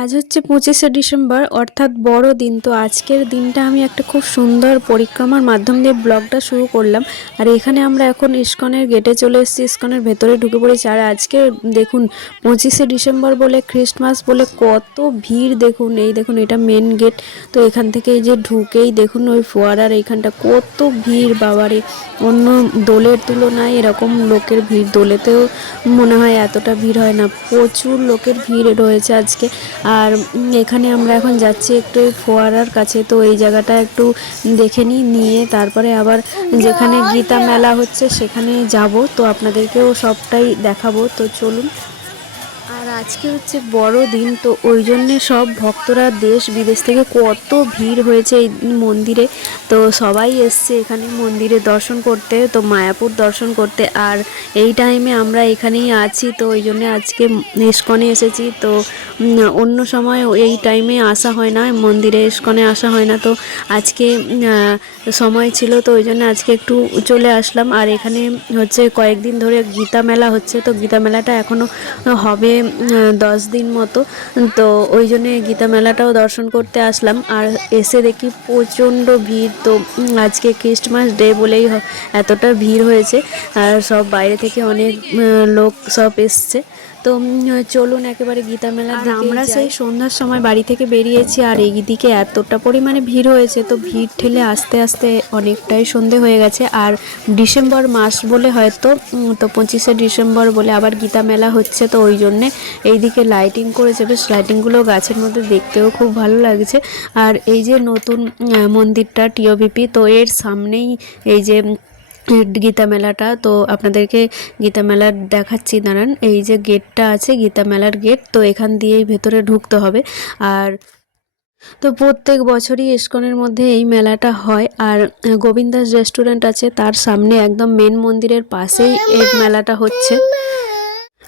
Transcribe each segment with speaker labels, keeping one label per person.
Speaker 1: আজ হচ্ছে পঁচিশে ডিসেম্বর, অর্থাৎ বড় দিন। তো আজকের দিনটা আমি একটা খুব সুন্দর পরিক্রমার মাধ্যম দিয়ে ব্লগটা শুরু করলাম। আর এখানে আমরা এখন ইস্কনের গেটে চলে এসেছি, ইস্কনের ভেতরে ঢুকে পড়েছি। আর আজকে দেখুন, পঁচিশে ডিসেম্বর বলে, খ্রিস্টমাস বলে কত ভিড় দেখুন। এই দেখুন, এটা মেন গেট তো এখান থেকে এই যে ঢুকেই দেখুন, ওই ফোয়ারার এইখানটা কত ভিড়, বাবারে। অন্য দোলের তুলনায় এরকম লোকের ভিড়, দোলেতেও মনে হয় এতটা ভিড় হয় না। প্রচুর লোকের ভিড় রয়েছে আজকে। আর এখানে আমরা এখন যাচ্ছি একটু ফোয়ারার কাছে, তো এই জায়গাটা একটু দেখে নিই, নিয়ে তারপরে আবার যেখানে গীতা মেলা হচ্ছে সেখানে যাব। তো আপনাদেরকেও সবটাই দেখাবো। তো চলুন। আজকে হচ্ছে বড় দিন, তো ওই জন্যে সব ভক্তরা দেশ বিদেশ থেকে কত ভিড় হয়েছে এই মন্দিরে। তো সবাই এসছে এখানে মন্দিরে দর্শন করতে, তো মায়াপুর দর্শন করতে। আর এই টাইমে আমরা এখানেই আছি, তো ওই জন্যে আজকে ইস্কনে এসেছি। তো অন্য সময় এই টাইমে আসা হয় না, মন্দিরে ইস্কনে আসা হয় না। তো আজকে সময় ছিল, তো ওই জন্য আজকে একটু চলে আসলাম। আর এখানে হচ্ছে কয়েকদিন ধরে গীতা মেলা হচ্ছে, তো গীতা মেলাটা এখনও হবে দশ দিন মতো। তো ওই জন্যে গীতা মেলাটাও দর্শন করতে আসলাম। আর এসে দেখি প্রচণ্ড ভিড়। তো আজকে খ্রিস্টমাস ডে বলেই এতটা ভিড় হয়েছে। আর সব বাইরে থেকে অনেক লোক সব এসছে। তো চলুন একেবারে গীতা দিকে আমরা সেই সন্ধ্যার সময় বাড়ি থেকে বেরিয়েছি আর এই দিকে এতটা পরিমাণে ভিড় হয়েছে তো ভিড় ঠেলে আস্তে আস্তে অনেকটাই সন্ধে হয়ে গেছে। আর ডিসেম্বর মাস বলে হয়তো তো পঁচিশে ডিসেম্বর বলে আবার গীতা মেলা হচ্ছে তো ওই জন্যে এইদিকে লাইটিং করেছে। বেশ লাইটিংগুলো গাছের মধ্যে দেখতেও খুব ভালো লাগছে। আর এই যে নতুন মন্দিরটা টিওবিপি তো এর সামনেই এই যে গীতা মেলাটা তো আপনাদেরকে গীতা মেলার দেখাচ্ছি, দাঁড়ান, এই যে গেটটা আছে গীতা মেলার গেট, তো এখান দিয়েই ভেতরে ঢুকতে হবে। আর তো প্রত্যেক বছরই ইস্কনের মধ্যে এই মেলাটা হয়, আর গোবিন্দাস রেস্টুরেন্ট আছে, তার সামনে একদম মেন মন্দিরের পাশেই এই মেলাটা হচ্ছে।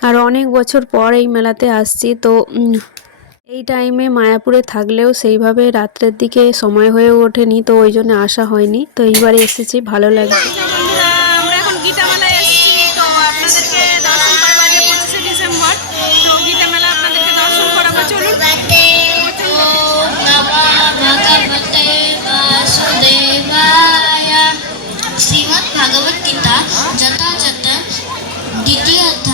Speaker 1: আর অনেক বছর পর এই মেলাতে আসছি, তো এই টাইমে মায়াপুরে থাকলেও সেইভাবে রাত্রের দিকে সময় হয়ে ওঠেনি, তো ওই জন্য আসা হয়নি, তো এইবারে এসেছি, ভালো লাগছে।
Speaker 2: Idiot.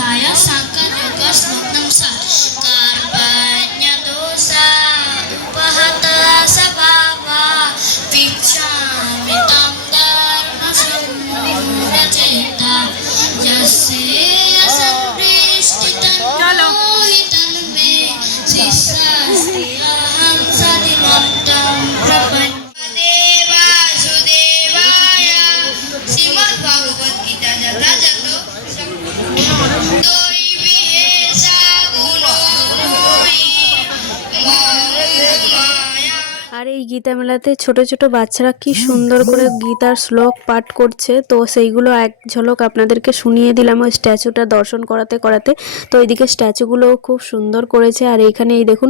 Speaker 2: গীতা
Speaker 1: মেলাতে ছোট ছোট বাচ্চারা কি সুন্দর করে গীতার শ্লোক পাঠ করছে, তো সেইগুলো এক ঝলক আপনাদেরকে শুনিয়ে দিলাম ওই স্ট্যাচুটা দর্শন করাতে করাতে। তো এইদিকে স্ট্যাচুগুলোও খুব সুন্দর করেছে, আর এইখানে এই দেখুন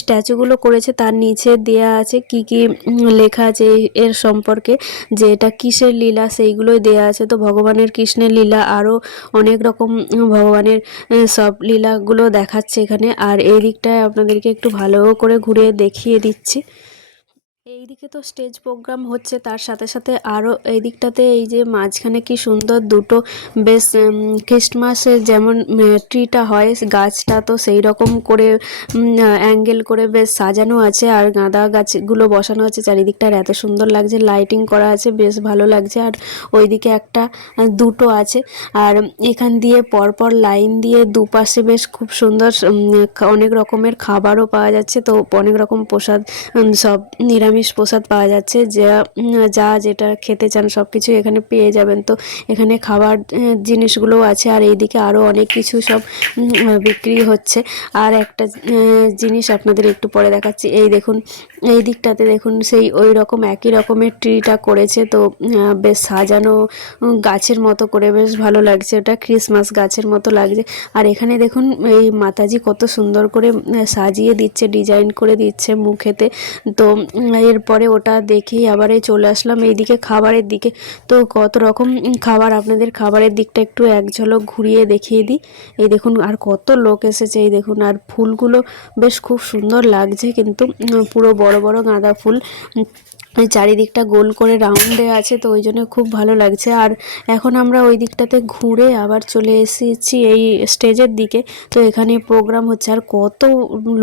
Speaker 1: স্ট্যাচুগুলো করেছে, তার নিচে দেয়া আছে কি কি লেখা আছে এর সম্পর্কে, যে এটা কিসের লীলা সেইগুলোই দেয়া আছে। তো ভগবানের কৃষ্ণের লীলা, আরও অনেক রকম ভগবানের সব লীলাগুলো দেখাচ্ছে এখানে। আর এই দিকটায় আপনাদেরকে একটু ভালো করে ঘুরে দেখিয়ে দিচ্ছি। এইদিকে তো স্টেজ প্রোগ্রাম হচ্ছে, তার সাথে সাথে আরও এই দিকটাতে এই যে মাঝখানে কি সুন্দর দুটো বেশ খ্রিস্টমাসের যেমন ট্রিটা হয়, গাছটা তো সেই রকম করে অ্যাঙ্গেল করে বেশ সাজানো আছে আর গাঁদা গাছগুলো বসানো আছে চারিদিকটার এত সুন্দর লাগছে লাইটিং করা আছে, বেশ ভালো লাগছে আর ওইদিকে একটা দুটো আছে আর এখান দিয়ে পরপর লাইন দিয়ে দুপাশে বেশ খুব সুন্দর অনেক রকমের খাবারও পাওয়া যাচ্ছে, তো অনেক রকম প্রসাদ সব নিরামিষ প্রসাদ পাওয়া যাচ্ছে যা যা যেটা খেতে চান সব কিছু এখানে পেয়ে যাবেন। তো এখানে খাবার জিনিসগুলোও আছে আর এইদিকে আরও অনেক কিছু সব বিক্রি হচ্ছে। আর একটা জিনিস আপনাদের একটু পরে দেখাচ্ছি। এই দেখুন এই দিকটাতে দেখুন সেই ওই রকম একই রকমের ট্রিটা করেছে। তো বেশ সাজানো গাছের মতো করে বেশ ভালো লাগছে ওটা ক্রিসমাস গাছের মতো লাগছে। আর এখানে দেখুন এই মাতাজি কত সুন্দর করে সাজিয়ে দিচ্ছে ডিজাইন করে দিচ্ছে মুখেতে। তো উম, এর তারপরে ওটা দেখেই আবারে চলে আসলাম এইদিকে খাবারের দিকে। তো কত রকম খাবার, আপনাদের খাবারের দিকটা একটু এক ঝলক ঘুরিয়ে দেখিয়ে দিই। এই দেখুন আর কত লোক এসেছে, এই দেখুন আর ফুলগুলো বেশ খুব সুন্দর লাগছে কিন্তু, পুরো বড় বড় গাঁদা ফুল। চারিদিকটা গোল করে রাউন্ডে আছে, তো ওই জন্য খুব ভালো লাগছে। আর এখন আমরা ওই দিকটাতে ঘুরে আবার চলে এসেছি এই স্টেজের দিকে। তো এখানে প্রোগ্রাম হচ্ছে, আর কত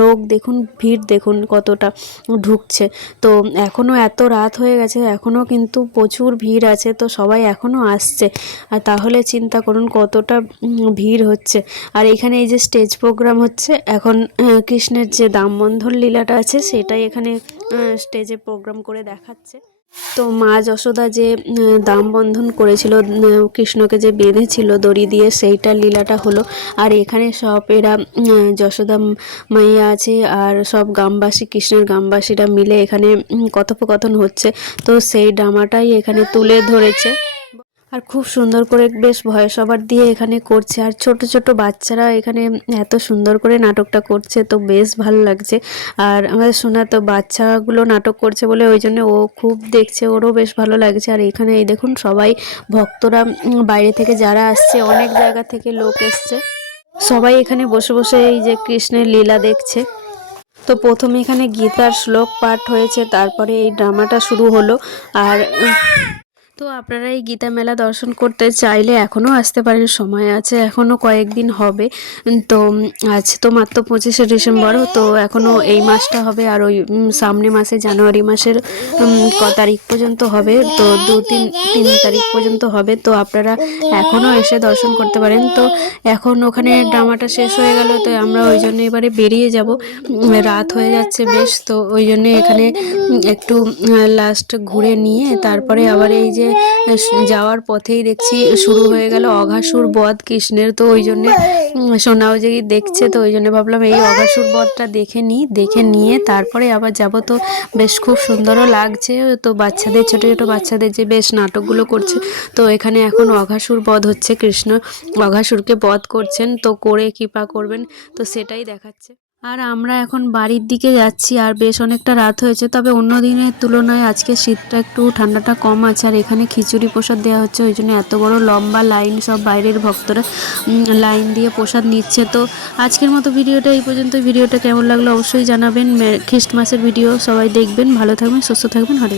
Speaker 1: লোক দেখুন, ভিড় দেখুন কতটা ঢুকছে। তো এখনও এত রাত হয়ে গেছে এখনও কিন্তু প্রচুর ভিড় আছে, তো সবাই এখনও আসছে। আর তাহলে চিন্তা করুন কতটা ভিড় হচ্ছে। আর এখানে এই যে স্টেজ প্রোগ্রাম হচ্ছে, এখন কৃষ্ণের যে দামবন্ধন লীলাটা আছে, সেটাই এখানে স্টেজে প্রোগ্রাম করে দেখাচ্ছে। তো মা যশোদা যে দাম বন্ধন করেছিল কৃষ্ণকে যে বেঁধেছিল দড়ি দিয়ে, সেইটা লীলাটা হলো। আর এখানে সব এরা যশোদা মাইয়া আছে, আর সব গ্রামবাসী, কৃষ্ণের গ্রামবাসীরা মিলে এখানে কথোপকথন হচ্ছে। তো সেই ড্রামাটাই এখানে তুলে ধরেছে। আর খুব সুন্দর করে বেশ ভয়েস ওভার দিয়ে এখানে করছে। আর ছোট ছোট বাচ্চারা এখানে এত সুন্দর করে নাটকটা করছে, তো বেশ ভালো লাগছে। আর আমাদের শোনা তো বাচ্চাগুলো নাটক করছে বলে ওই জন্য ও খুব দেখছে, ওরও বেশ ভালো লাগছে। আর এখানে এই দেখুন সবাই, ভক্তরা বাইরে থেকে যারা আসছে, অনেক জায়গা থেকে লোক এসছে। সবাই এখানে বসে বসে এই যে কৃষ্ণের লীলা দেখছে। তো প্রথমে এখানে গীতার শ্লোক পাঠ হয়েছে, তারপরে এই ড্রামাটা শুরু হলো। আর তো আপনারা এই গীতা মেলা দর্শন করতে চাইলে এখনও আসতে পারেন, সময় আছে, এখনও কয়েকদিন হবে। তো আজ তো মাত্র পঁচিশে ডিসেম্বর, তো এখনও এই মাসটা হবে আর ওই সামনে মাসে জানুয়ারি মাসের ক তারিখ পর্যন্ত হবে, তো দু, তিন তিন তারিখ পর্যন্ত হবে। তো আপনারা এখনও এসে দর্শন করতে পারেন। তো এখন ওখানে ড্রামাটা শেষ হয়ে গেল, তো আমরা ওই জন্য এবারে বেরিয়ে যাব। রাত হয়ে যাচ্ছে বেশ, তো ওই জন্য এখানে একটু লাস্ট ঘুরে নিয়ে তারপরে আবার এই যে যাওয়ার পথেই দেখছি শুরু হয়ে গেল অঘাসুর বধ কৃষ্ণের। তো ওই জন্যে সোনাও যে দেখছে, তো ওই জন্য ভাবলাম এই অঘাসুর বধটা দেখে নিই দেখে নিয়ে তারপরে আবার যাব। তো বেশ খুব সুন্দরও লাগছে। তো বাচ্চাদের, ছোট ছোট বাচ্চাদের যে বেশ নাটকগুলো করছে, তো এখানে এখন অঘাসুর বধ হচ্ছে কৃষ্ণ। অঘাসুরকে বধ করছেন, তো করে কৃপা করবেন। তো সেটাই দেখাচ্ছে। আর আমরা এখন বাড়ির দিকে যাচ্ছি, আর বেশ অনেকটা রাত হয়েছে। তবে অন্য দিনের তুলনায় আজকে শীতটা একটু, ঠান্ডাটা কম আছে। আর এখানে খিচুড়ি প্রসাদ দেওয়া হচ্ছে, ওই জন্য এত বড় লম্বা লাইন সব বাইরের ভক্তরা লাইন দিয়ে প্রসাদ নিচ্ছে। তো আজকের মতো ভিডিওটা এই পর্যন্ত ভিডিওটা কেমন লাগল অবশ্যই জানাবেন। খ্রিস্টমাসের ভিডিও সবাই দেখবেন। ভালো থাকবেন, সুস্থ থাকবেন। হরে